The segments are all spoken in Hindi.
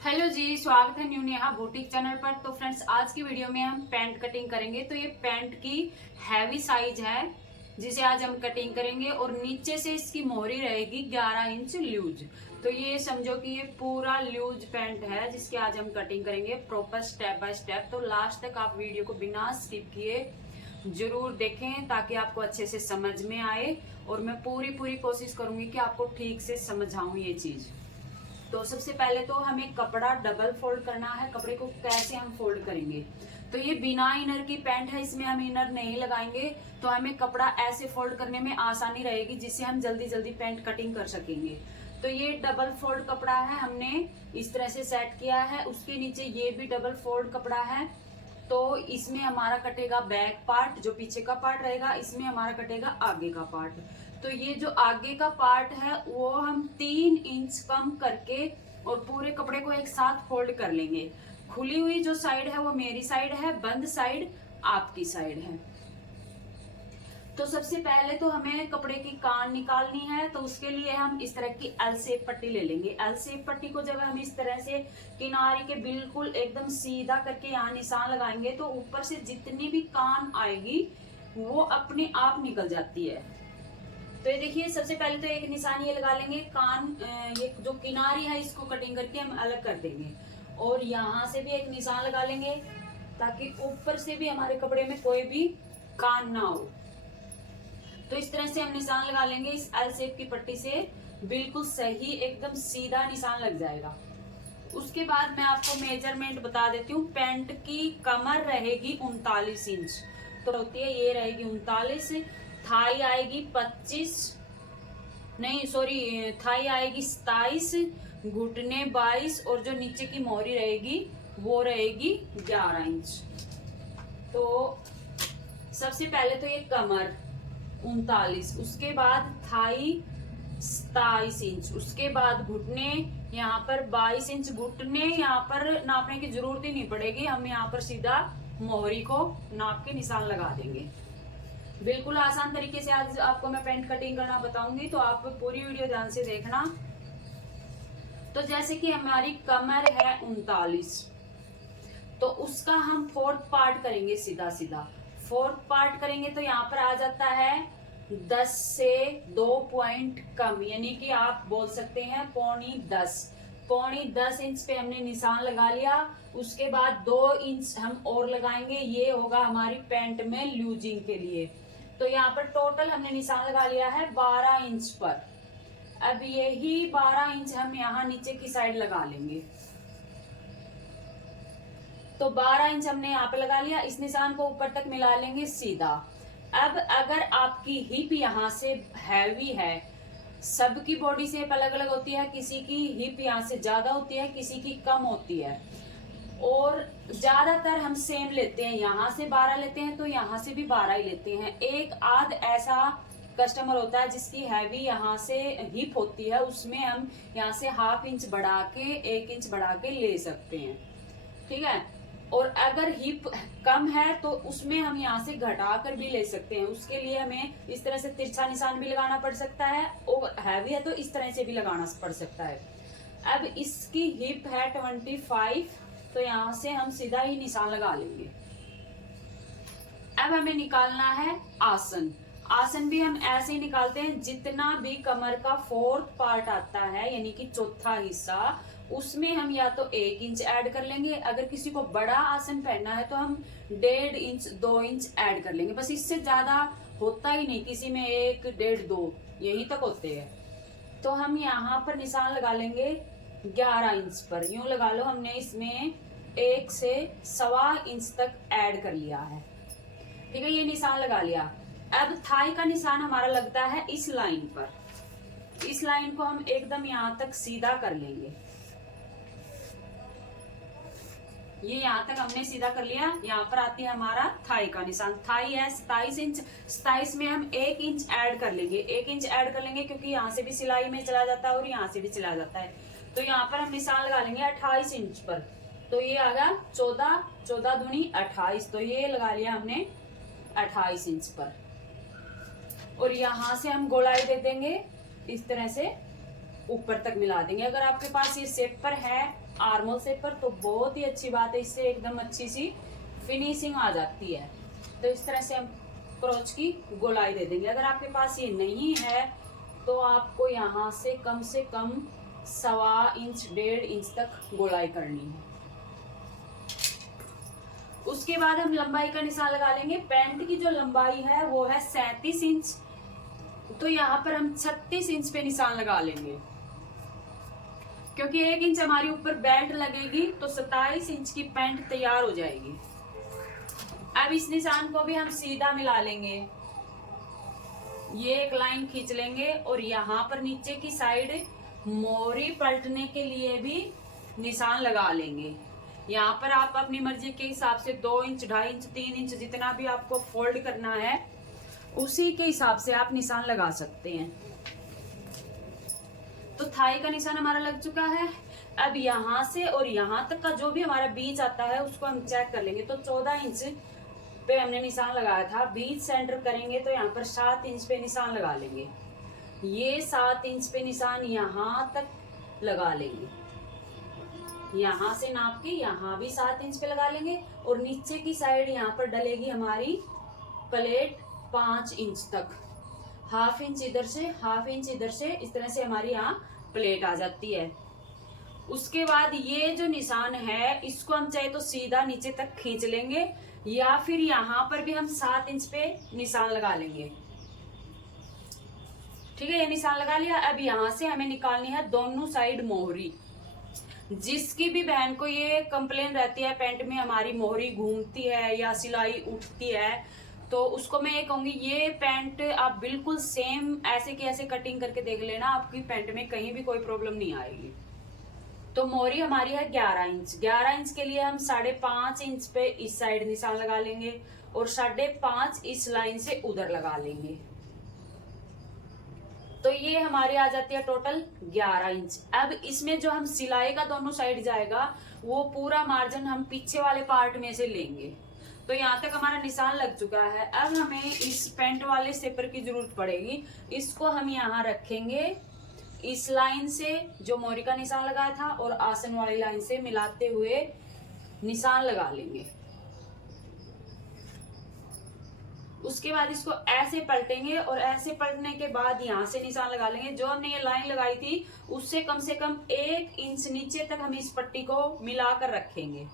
हेलो जी, स्वागत है न्यू नेहा बुटीक चैनल पर। तो फ्रेंड्स, आज की वीडियो में हम पैंट कटिंग करेंगे। तो ये पैंट की हैवी साइज है जिसे आज हम कटिंग करेंगे और नीचे से इसकी मोहरी रहेगी 11 इंच लूज। तो ये समझो कि ये पूरा लूज पैंट है जिसकी आज हम कटिंग करेंगे प्रॉपर स्टेप बाय स्टेप। तो लास्ट तक आप वीडियो को बिना स्किप किए जरूर देखें ताकि आपको अच्छे से समझ में आए और मैं पूरी कोशिश करूंगी कि आपको ठीक से समझाऊं ये चीज। तो सबसे पहले तो हमें कपड़ा डबल फोल्ड करना है। कपड़े को कैसे हम फोल्ड करेंगे, तो ये बिना इनर की पैंट है, इसमें हम इनर नहीं लगाएंगे। तो हमें कपड़ा ऐसे फोल्ड करने में आसानी रहेगी जिससे हम जल्दी जल्दी पैंट कटिंग कर सकेंगे। तो ये डबल फोल्ड कपड़ा है, हमने इस तरह से सेट किया है। उसके नीचे ये भी डबल फोल्ड कपड़ा है। तो इसमें हमारा कटेगा बैक पार्ट, जो पीछे का पार्ट रहेगा। इसमें हमारा कटेगा आगे का पार्ट। तो ये जो आगे का पार्ट है वो हम 3 इंच कम करके और पूरे कपड़े को एक साथ फोल्ड कर लेंगे। खुली हुई जो साइड है वो मेरी साइड है, बंद साइड आपकी साइड है। तो सबसे पहले तो हमें कपड़े की कान निकालनी है। तो उसके लिए हम इस तरह की एल शेप पट्टी ले लेंगे। एल शेप पट्टी को जब हम इस तरह से किनारे के बिल्कुल एकदम सीधा करके यहाँ निशान लगाएंगे तो ऊपर से जितनी भी कान आएगी वो अपने आप निकल जाती है। तो ये देखिए, सबसे पहले तो एक निशान ये लगा लेंगे। कान ये जो किनारी है इसको कटिंग करके हम अलग कर देंगे और यहाँ से भी एक निशान लगा लेंगे ताकि ऊपर से भी हमारे कपड़े में कोई भी कान ना हो। तो इस तरह से हम निशान लगा लेंगे। इस एल शेप की पट्टी से बिल्कुल सही एकदम सीधा निशान लग जाएगा। उसके बाद मैं आपको मेजरमेंट बता देती हूँ। पैंट की कमर रहेगी 39 इंच, तो होती है ये रहेगी 39। थाई आएगी 25, नहीं सॉरी, थाई आएगी 27, घुटने 22 और जो नीचे की मोहरी रहेगी वो रहेगी 11 इंच। तो सबसे पहले तो ये कमर 39, उसके बाद थाई 27 इंच, उसके बाद घुटने यहाँ पर 22 इंच। घुटने यहाँ पर नापने की जरूरत ही नहीं पड़ेगी, हम यहाँ पर सीधा मोहरी को नाप के निशान लगा देंगे। बिल्कुल आसान तरीके से आज आपको मैं पैंट कटिंग करना बताऊंगी, तो आप पूरी वीडियो ध्यान से देखना। तो जैसे कि हमारी कमर है 39, तो उसका हम 4th पार्ट करेंगे। सीधा सीधा 4th पार्ट करेंगे तो यहाँ पर आ जाता है 10 से 2 पॉइंट कम, यानी कि आप बोल सकते हैं पौनी 10 इंच पे हमने निशान लगा लिया। उसके बाद 2 इंच हम और लगाएंगे, ये होगा हमारी पैंट में लूजिंग के लिए। तो यहाँ पर टोटल हमने निशान लगा लिया है 12 इंच पर। अब यही 12 इंच हम यहाँ नीचे की साइड लगा लेंगे। तो 12 इंच हमने यहाँ पे लगा लिया। इस निशान को ऊपर तक मिला लेंगे सीधा। अब अगर आपकी हिप यहाँ से हैवी है, सबकी बॉडी शेप अलग अलग होती है, किसी की हिप यहाँ से ज्यादा होती है, किसी की कम होती है, और ज्यादातर हम सेम लेते हैं। यहाँ से 12 लेते हैं तो यहाँ से भी 12 ही लेते हैं। एक आध ऐसा कस्टमर होता है जिसकी हैवी यहाँ से हिप होती है, उसमें हम यहाँ से ½ इंच बढ़ा के 1 इंच बढ़ा के ले सकते हैं, ठीक है। और अगर हिप कम है तो उसमें हम यहाँ से घटा कर भी ले सकते हैं। उसके लिए हमें इस तरह से तिरछा निशान भी लगाना पड़ सकता है, और हैवी है तो इस तरह से भी लगाना पड़ सकता है। अब इसकी हिप है 25, तो यहाँ से हम सीधा ही निशान लगा लेंगे। अब हमें निकालना है आसन। आसन भी हम ऐसे ही निकालते हैं, जितना भी कमर का 4th पार्ट आता है यानी कि चौथा हिस्सा, उसमें हम या तो 1 इंच ऐड कर लेंगे। अगर किसी को बड़ा आसन पहनना है तो हम 1.5 इंच 2 इंच ऐड कर लेंगे। बस इससे ज्यादा होता ही नहीं, किसी में 1, 1.5, 2 यही तक होते हैं। तो हम यहाँ पर निशान लगा लेंगे 11 इंच पर। यूं लगा लो, हमने इसमें 1 से 1.25 इंच तक ऐड कर लिया है, ठीक है। ये निशान लगा लिया। अब थाई का निशान हमारा लगता है इस लाइन पर। इस लाइन को हम एकदम यहाँ तक सीधा कर लेंगे। ये यहाँ तक हमने सीधा कर लिया। यहाँ पर आती है हमारा थाई का निशान। थाई है 27 इंच, 27 में हम 1 इंच ऐड कर लेंगे। 1 इंच ऐड कर लेंगे क्योंकि यहाँ से भी सिलाई में चला जाता है और यहाँ से भी चला जाता है। तो यहाँ पर हम निशान लगा लेंगे 28 इंच पर। तो ये आ गया 14, 14 दूनी 28, तो ये लगा लिया हमने 28 इंच पर। और यहाँ से हम गोलाई दे देंगे इस तरह से ऊपर तक मिला देंगे। अगर आपके पास ये सेपर है, आर्मोल सेपर, तो बहुत ही अच्छी बात है, इससे एकदम अच्छी सी फिनिशिंग आ जाती है। तो इस तरह से हम क्रोच की गोलाई दे देंगे। अगर आपके पास ये नहीं है तो आपको यहाँ से कम 1.25 इंच 1.5 इंच तक गोलाई करनी है। उसके बाद हम लंबाई का निशान लगा लेंगे। पैंट की जो लंबाई है वो है 37 इंच, तो यहाँ पर हम 36 इंच पे निशान लगा लेंगे, क्योंकि 1 इंच हमारी ऊपर बेल्ट लगेगी तो 27 इंच की पैंट तैयार हो जाएगी। अब इस निशान को भी हम सीधा मिला लेंगे। ये एक लाइन खींच लेंगे और यहाँ पर नीचे की साइड मोरी पलटने के लिए भी निशान लगा लेंगे। यहाँ पर आप अपनी मर्जी के हिसाब से 2 इंच, 2.5 इंच, 3 इंच, जितना भी आपको फोल्ड करना है उसी के हिसाब से आप निशान लगा सकते हैं। तो थाई का निशान हमारा लग चुका है। अब यहाँ से और यहाँ तक का जो भी हमारा बीच आता है उसको हम चेक कर लेंगे। तो 14 इंच पे हमने निशान लगाया था, बीच सेंटर करेंगे तो यहाँ पर 7 इंच पे निशान लगा लेंगे। ये 7 इंच पे निशान यहाँ तक लगा लेंगे। यहाँ से नाप के यहाँ भी 7 इंच पे लगा लेंगे और नीचे की साइड यहाँ पर डलेगी हमारी प्लेट 5 इंच तक। 1/2 इंच इधर से, 1/2 इंच इधर से, इस तरह से हमारी यहाँ प्लेट आ जाती है। उसके बाद ये जो निशान है इसको हम चाहे तो सीधा नीचे तक खींच लेंगे या फिर यहाँ पर भी हम 7 इंच पे निशान लगा लेंगे। ठीक है, ये निशान लगा लिया। अब यहाँ से हमें निकालनी है दोनों साइड मोहरी। जिसकी भी बहन को ये कंप्लेन रहती है पैंट में हमारी मोहरी घूमती है या सिलाई उठती है, तो उसको मैं ये कहूंगी ये पैंट आप बिल्कुल सेम ऐसे की ऐसे कटिंग करके देख लेना, आपकी पैंट में कहीं भी कोई प्रॉब्लम नहीं आएगी। तो मोहरी हमारी है 11 इंच। 11 इंच के लिए हम 5.5 इंच पे इस साइड निशान लगा लेंगे और 5.5 इस लाइन से उधर लगा लेंगे। तो ये हमारी आ जाती है टोटल 11 इंच। अब इसमें जो हम सिलाई का दोनों साइड जाएगा वो पूरा मार्जिन हम पीछे वाले पार्ट में से लेंगे। तो यहाँ तक हमारा निशान लग चुका है। अब हमें इस पैंट वाले सेपर की जरूरत पड़ेगी। इसको हम यहाँ रखेंगे, इस लाइन से जो मोरी का निशान लगाया था और आसन वाली लाइन से मिलाते हुए निशान लगा लेंगे। उसके बाद इसको ऐसे पलटेंगे और ऐसे पलटने के बाद यहाँ से निशान लगा लेंगे। जो हमने ये लाइन लगाई थी उससे कम से कम 1 इंच नीचे तक हम इस पट्टी को मिलाकर रखेंगे।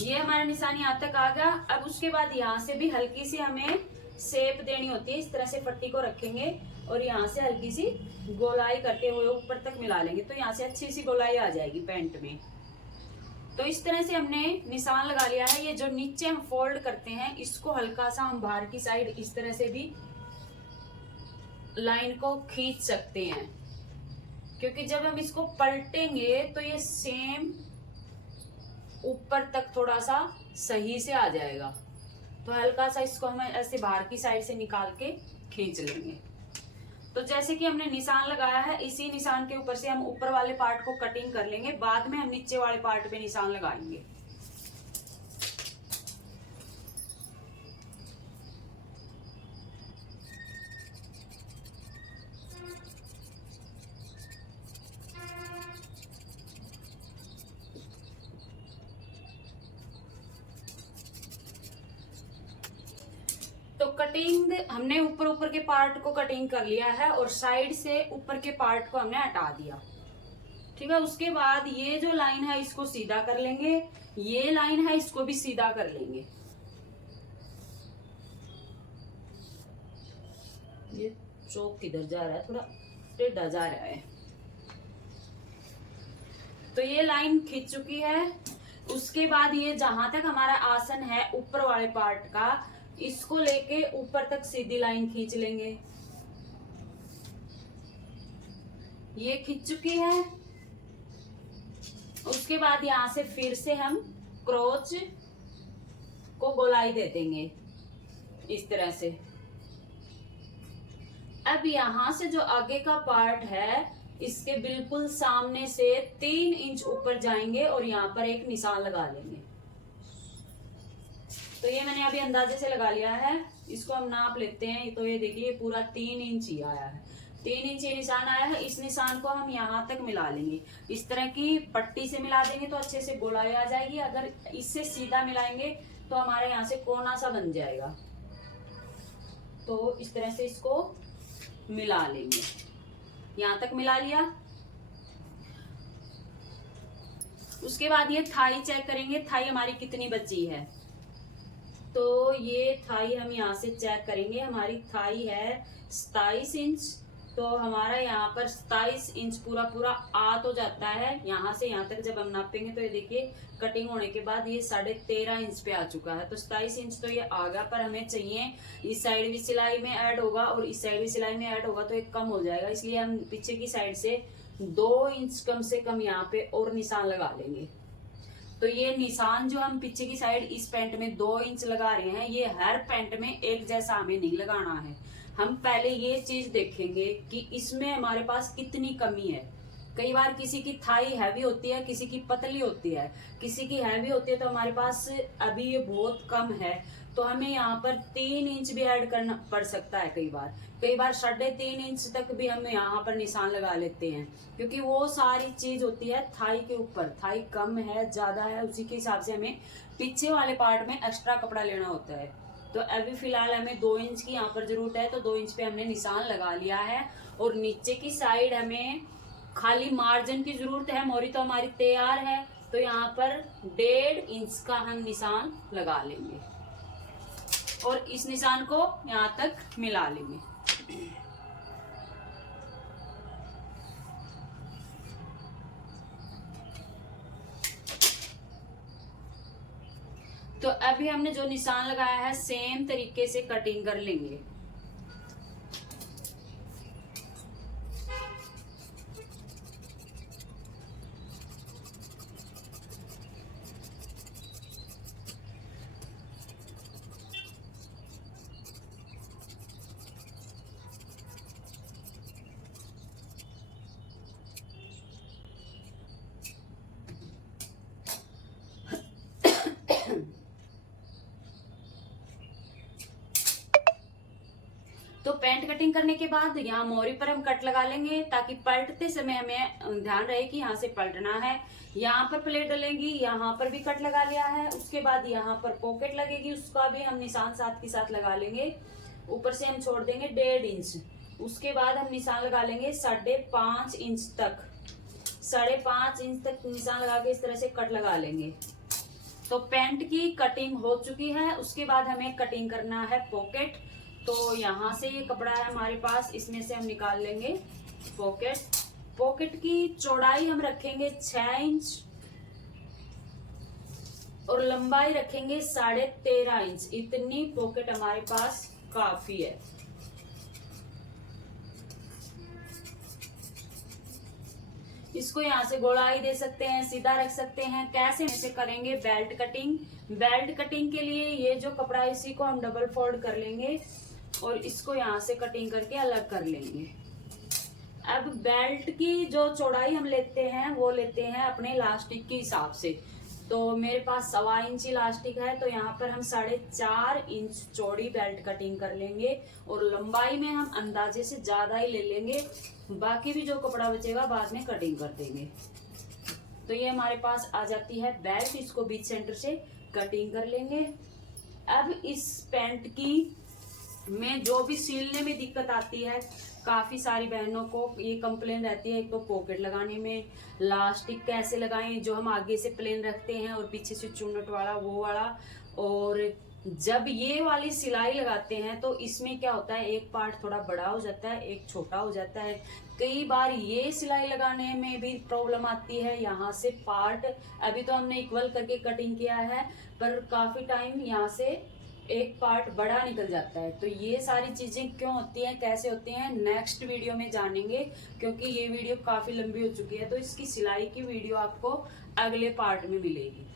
ये हमारा निशान यहाँ तक आ गया। अब उसके बाद यहाँ से भी हल्की सी हमें शेप देनी होती है। इस तरह से पट्टी को रखेंगे और यहाँ से हल्की सी गोलाई करते हुए ऊपर तक मिला लेंगे, तो यहाँ से अच्छी सी गोलाई आ जाएगी पैंट में। तो इस तरह से हमने निशान लगा लिया है। ये जो नीचे हम फोल्ड करते हैं इसको हल्का सा हम बाहर की साइड इस तरह से भी लाइन को खींच सकते हैं, क्योंकि जब हम इसको पलटेंगे तो ये सेम ऊपर तक थोड़ा सा सही से आ जाएगा। तो हल्का सा इसको हम ऐसे बाहर की साइड से निकाल के खींच लेंगे। तो जैसे कि हमने निशान लगाया है, इसी निशान के ऊपर से हम ऊपर वाले पार्ट को कटिंग कर लेंगे। बाद में हम नीचे वाले पार्ट पे निशान लगाएंगे। तो कटिंग हमने ऊपर के पार्ट को कटिंग कर लिया है और साइड से ऊपर के पार्ट को हमने हटा दिया। ठीक है, उसके बाद ये जो लाइन है इसको सीधा कर लेंगे, ये लाइन है इसको भी सीधा कर लेंगे। ये चौक किधर जा रहा है, थोड़ा टेढ़ा जा रहा है। तो ये लाइन खींच चुकी है। उसके बाद ये जहां तक हमारा आसन है ऊपर वाले पार्ट का, इसको लेके ऊपर तक सीधी लाइन खींच लेंगे। ये खींच चुकी है। उसके बाद यहां से फिर से हम क्रोच को गोलाई दे देंगे इस तरह से। अब यहां से जो आगे का पार्ट है इसके बिल्कुल सामने से 3 इंच ऊपर जाएंगे और यहाँ पर एक निशान लगा लेंगे। तो ये मैंने अभी अंदाजे से लगा लिया है। इसको हम नाप लेते हैं। तो ये देखिए पूरा 3 इंच ही आया है, 3 इंच ये निशान आया है। इस निशान को हम यहाँ तक मिला लेंगे। इस तरह की पट्टी से मिला देंगे तो अच्छे से गोलाई आ जाएगी। अगर इससे सीधा मिलाएंगे तो हमारे यहाँ से कोना सा बन जाएगा। तो इस तरह से इसको मिला लेंगे। यहाँ तक मिला लिया। उसके बाद ये थाई चेक करेंगे, थाई हमारी कितनी बची है। तो ये थाई हम यहाँ से चेक करेंगे। हमारी थाई है 27 इंच। तो हमारा यहाँ पर 27 इंच पूरा पूरा आ तो जाता है। यहाँ से यहाँ तक जब हम नापेंगे तो ये देखिए कटिंग होने के बाद ये 13.5 इंच पे आ चुका है। तो 27 इंच तो ये आ गया, पर हमें चाहिए इस साइड भी सिलाई में ऐड होगा और इस साइड भी सिलाई में ऐड होगा तो एक कम हो जाएगा। इसलिए हम पीछे की साइड से 2 इंच कम से कम यहाँ पे और निशान लगा लेंगे। तो ये निशान जो हम पीछे की साइड इस पैंट में 2 इंच लगा रहे हैं, ये हर पैंट में एक जैसा हमें नहीं लगाना है। हम पहले ये चीज देखेंगे कि इसमें हमारे पास कितनी कमी है। कई बार किसी की थाई हैवी होती है, किसी की पतली होती है। किसी की हैवी होती है तो हमारे पास अभी ये बहुत कम है, तो हमें यहाँ पर 3 इंच भी ऐड करना पड़ सकता है। कई बार 3.5 इंच तक भी हम यहाँ पर निशान लगा लेते हैं, क्योंकि वो सारी चीज होती है थाई के ऊपर। थाई कम है ज्यादा है, उसी के हिसाब से हमें पीछे वाले पार्ट में एक्स्ट्रा कपड़ा लेना होता है। तो अभी फिलहाल हमें 2 इंच की यहाँ पर जरूरत है, तो 2 इंच पे हमने निशान लगा लिया है। और नीचे की साइड हमें खाली मार्जिन की जरूरत है। मोरी तो हमारी तैयार है, तो यहाँ पर 1.5 इंच का हम निशान लगा लेंगे और इस निशान को यहाँ तक मिला लेंगे। तो अभी हमने जो निशान लगाया है सेम तरीके से कटिंग कर लेंगे। तो पैंट कटिंग करने के बाद यहाँ मोरी पर हम कट लगा लेंगे, ताकि पलटते समय हमें ध्यान रहे कि यहाँ से पलटना है। यहाँ पर प्लेट डलेगी, यहाँ पर भी कट लगा लिया है। उसके बाद यहाँ पर पॉकेट लगेगी, उसका भी हम निशान साथ के साथ लगा लेंगे। ऊपर से हम छोड़ देंगे 1.5 इंच। उसके बाद हम निशान लगा लेंगे 5.5 इंच तक। 5.5 इंच तक निशान लगा के इस तरह से कट लगा लेंगे। तो पैंट की कटिंग हो चुकी है। उसके बाद हमें कटिंग करना है पॉकेट। तो यहाँ से ये कपड़ा है हमारे पास, इसमें से हम निकाल लेंगे पॉकेट। पॉकेट की चौड़ाई हम रखेंगे 6 इंच और लंबाई रखेंगे 13.5 इंच। इतनी पॉकेट हमारे पास काफी है। इसको यहाँ से गोलाई दे सकते हैं, सीधा रख सकते हैं। कैसे इसे करेंगे बेल्ट कटिंग। बेल्ट कटिंग के लिए ये जो कपड़ा है इसी को हम डबल फोल्ड कर लेंगे और इसको यहाँ से कटिंग करके अलग कर लेंगे। अब बेल्ट की जो चौड़ाई हम लेते हैं वो लेते हैं अपने इलास्टिक के हिसाब से। तो मेरे पास 1.25 इंच इलास्टिक है, तो यहाँ पर हम 4.5 इंच चौड़ी बेल्ट कटिंग कर लेंगे और लंबाई में हम अंदाजे से ज्यादा ही ले लेंगे। बाकी भी जो कपड़ा बचेगा बाद में कटिंग कर देंगे। तो ये हमारे पास आ जाती है बेल्ट। इसको बीच सेंटर से कटिंग कर लेंगे। अब इस पैंट की में जो भी सिलने में दिक्कत आती है, काफी सारी बहनों को ये कंप्लेन रहती है। एक तो पॉकेट लगाने में, लास्टिक कैसे लगाएं, जो हम आगे से प्लेन रखते हैं और पीछे से चुन्नट वाला वो वाला। और जब ये वाली सिलाई लगाते हैं तो इसमें क्या होता है, एक पार्ट थोड़ा बड़ा हो जाता है, एक छोटा हो जाता है। कई बार ये सिलाई लगाने में भी प्रॉब्लम आती है। यहाँ से पार्ट अभी तो हमने इक्वल करके कटिंग किया है, पर काफी टाइम यहाँ से एक पार्ट बड़ा निकल जाता है। तो ये सारी चीजें क्यों होती हैं, कैसे होती हैं, नेक्स्ट वीडियो में जानेंगे, क्योंकि ये वीडियो काफी लंबी हो चुकी है। तो इसकी सिलाई की वीडियो आपको अगले पार्ट में मिलेगी।